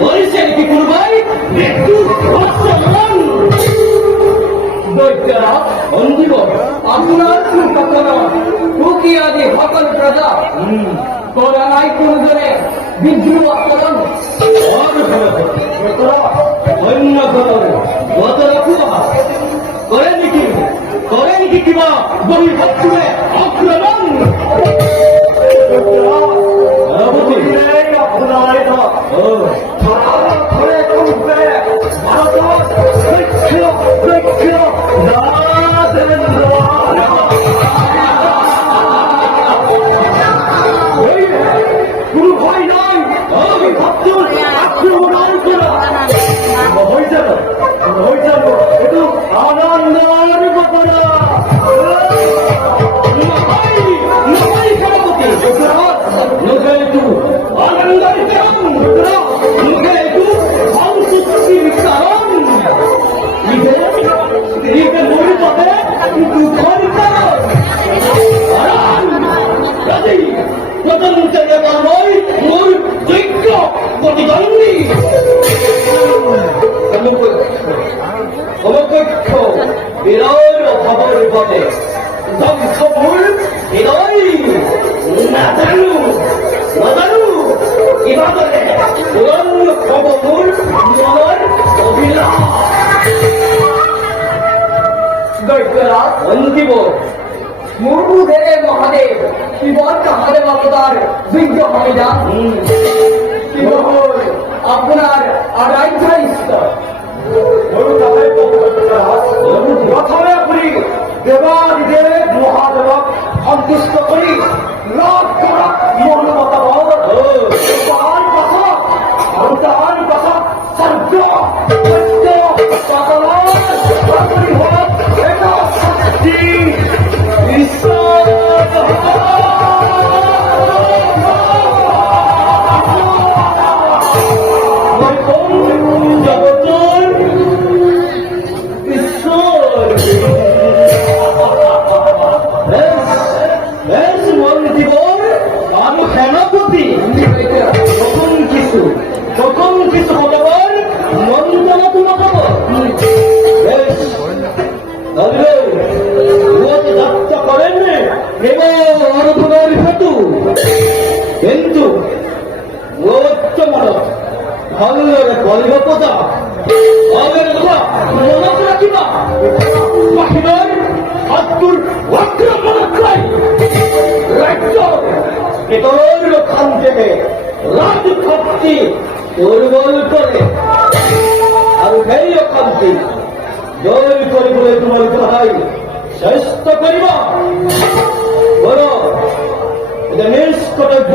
বলছেন কি করবাই একটু দৈত্যরা অন্তিম আপনার কখনো টুকি আদি সকল প্রজা করা নাই কোনজনে বিদ্রোহ আক্রমণ অন্য ধরনের করেন কি কিবা বলি ভাবছুবে আক্রমণ মুরমু থেকে মহাদেব শিবর কাহারে অবতার বিজ্ঞ হবে যান আপনার আড়াইটা স্তর প্রথমে আপনি দেবাদিদেব মহাদেবক সন্তুষ্ট করি মন মতামত তার কথা তার কথা সর্ব কিন্তু ভালোরে কল্পতা আগের মনত রাখিবা বাহিরের আত্মুর আক্রমণকারী রাজ্য ভিতরের খান থেকে রাজশক্তি দুর্বল করে আর সেই অশান্তি জয় কৰিবলৈ তোমাৰ সহায় চেষ্টা কৰিবা বড় এটা নিষ্কৰ্তব্য